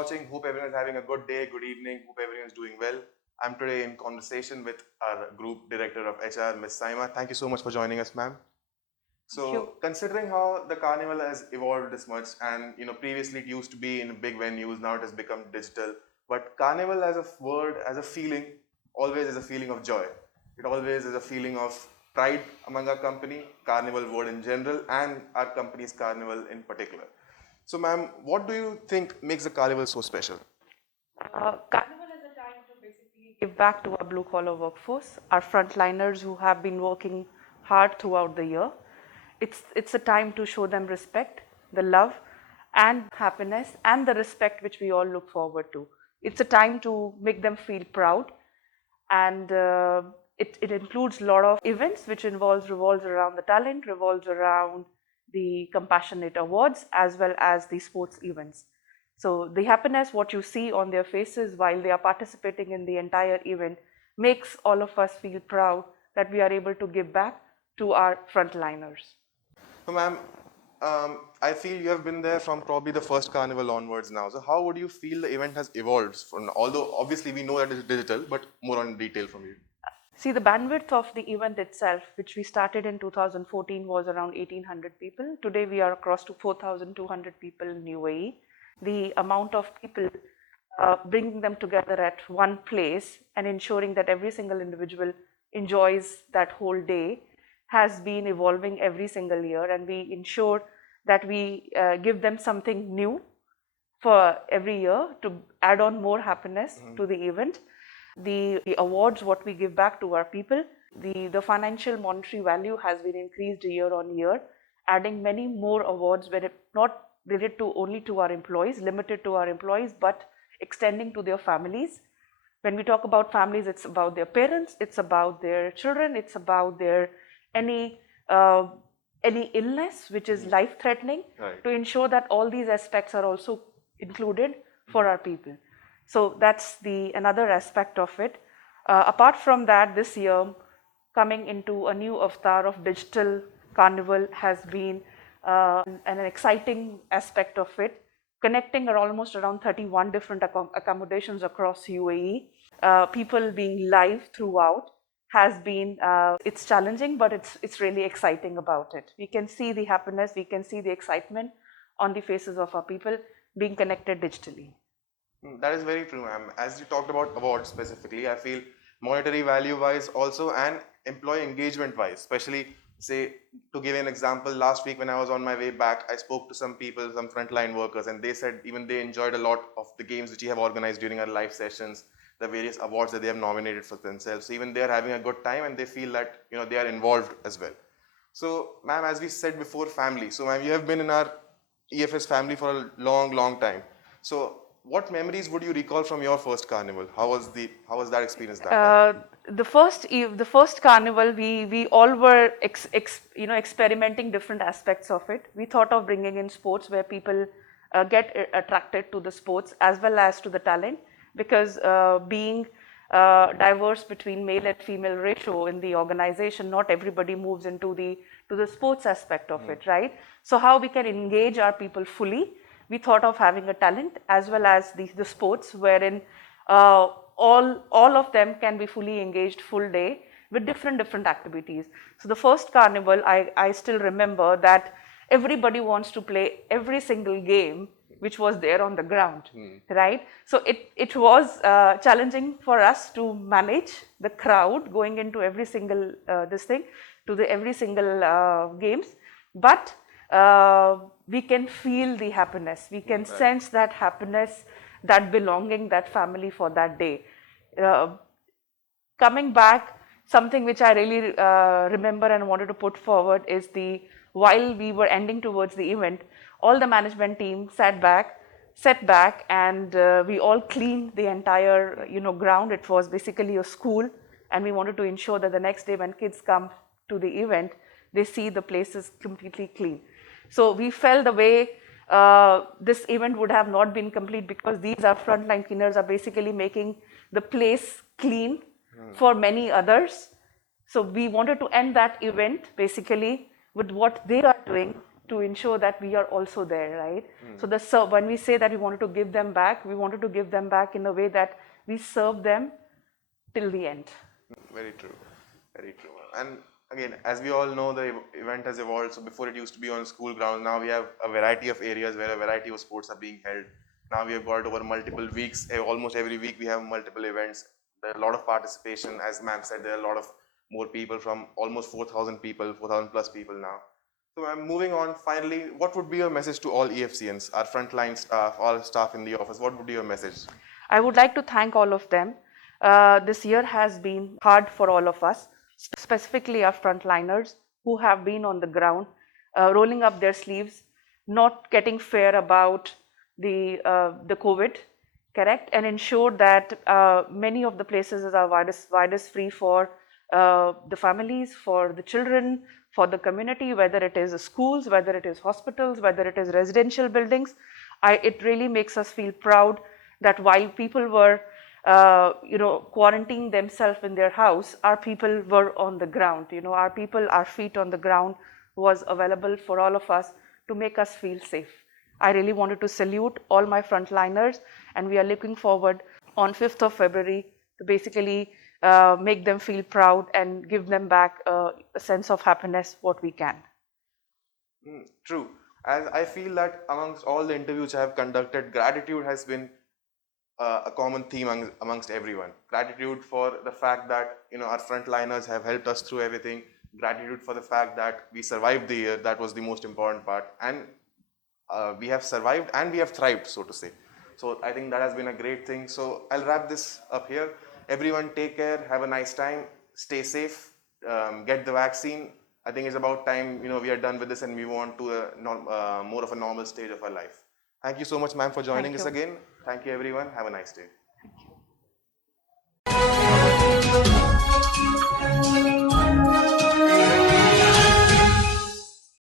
watching. Hope everyone is having a good day, good evening. Hope everyone is doing well. I'm today in conversation with our group director of HR, Ms. Saima. Thank you so much for joining us, ma'am. So, considering how the carnival has evolved this much, and previously it used to be in big venues, now it has become digital. But carnival as a word, as a feeling, always is a feeling of joy. It always is a feeling of pride among our company, carnival word in general, and our company's carnival in particular. So, ma'am, what do you think makes the carnival so special? Carnival is a time to basically give back to our blue collar workforce, our frontliners who have been working hard throughout the year. It's a time to show them respect, the love and happiness and the respect which we all look forward to. It's a time to make them feel proud, and it includes a lot of events which revolves around the talent, revolves around the compassionate awards as well as the sports events. So the happiness what you see on their faces while they are participating in the entire event makes all of us feel proud that we are able to give back to our frontliners. So, ma'am, I feel you have been there from probably the first carnival onwards now. So, how would you feel the event has evolved? From, although obviously we know that it's digital, but more on detail from you. See, the bandwidth of the event itself, which we started in 2014, was around 1,800 people. Today, we are across to 4,200 people in UAE. The amount of people bringing them together at one place and ensuring that every single individual enjoys that whole day has been evolving every single year, and we ensure that we give them something new for every year to add on more happiness to the event. The awards what we give back to our people, the financial monetary value has been increased year on year, adding many more awards where it not related to only to our employees, limited to our employees, but extending to their families. When we talk about families, it's about their parents, it's about their children, it's about their any uh, any illness which is life threatening, Right. to ensure that all these aspects are also included for our people. So that's the another aspect of it. Apart from that, this year coming into a new avatar of digital carnival has been an exciting aspect of it, connecting almost around 31 different accommodations across UAE. People being live throughout has been it's challenging, but it's really exciting about it. We can see the happiness, we can see the excitement on the faces of our people being connected digitally. That is very true, ma'am. As you talked about awards specifically, I feel monetary value wise also and employee engagement wise, especially say to give an example, last week when I was on my way back, I spoke to some people, some frontline workers, and they said even they enjoyed a lot of the games which we have organized during our live sessions, the various awards that they have nominated for themselves. So even they are having a good time and they feel that they are involved as well. So, ma'am, as we said before, family. So, ma'am, you have been in our EFS family for a long, long time. So, what memories would you recall from your first carnival? How was that experience that time? The first carnival, we all were experimenting different aspects of it. We thought of bringing in sports where people get attracted to the sports as well as to the talent, because being diverse between male and female ratio in the organization, not everybody moves into the sports aspect of it, right? So how we can engage our people fully, we thought of having a talent as well as the sports, wherein all of them can be fully engaged full day with different activities. So the first carnival, I still remember that everybody wants to play every single game which was there on the ground, right? So it was challenging for us to manage the crowd going into every single this thing to the every single games, but we can feel the happiness, we can sense that happiness, that belonging, that family for that day. uh, Coming back, something which I really remember and wanted to put forward is while we were ending towards the event, all the management team sat back, and we all cleaned the entire ground. It was basically a school, and we wanted to ensure that the next day when kids come to the event, they see the place is completely clean. So we felt the way this event would have not been complete, because these are frontline cleaners are basically making the place clean for many others. So we wanted to end that event basically with what they are doing to ensure that we are also there, right? So when we say that we wanted to give them back, we wanted to give them back in a way that we serve them till the end. Very true. Very true. And again, as we all know, the event has evolved. So before it used to be on school grounds. Now we have a variety of areas where a variety of sports are being held. Now we have got over multiple weeks. Almost every week we have multiple events. There are a lot of participation. As ma'am said, there are a lot of more people, from almost 4,000 people, 4,000 plus people now. So I'm moving on. Finally, what would be your message to all EFCNs, our frontline staff, all staff in the office? What would be your message? I would like to thank all of them. This year has been hard for all of us, specifically our frontliners who have been on the ground, rolling up their sleeves, not getting fair about the COVID, correct, and ensure that many of the places are virus free for the families, for the children, for the community, whether it is schools, whether it is hospitals, whether it is residential buildings. It really makes us feel proud that while people were quarantining themselves in their house, our people were on the ground. Our people, our feet on the ground was available for all of us to make us feel safe. I really wanted to salute all my frontliners, and we are looking forward on 5th of February to basically make them feel proud and give them back a sense of happiness what we can. True. As I feel that amongst all the interviews I have conducted, gratitude has been a common theme amongst everyone. Gratitude for the fact that our frontliners have helped us through everything. Gratitude for the fact that we survived the year. That was the most important part, and we have survived and we have thrived, so to say. So I think that has been a great thing. So I'll wrap this up here. Everyone, take care. Have a nice time. Stay safe. Get the vaccine. I think it's about time we are done with this and move on to more of a normal stage of our life. Thank you so much, ma'am, for joining Thank us you. again. Thank you, everyone. Have a nice day.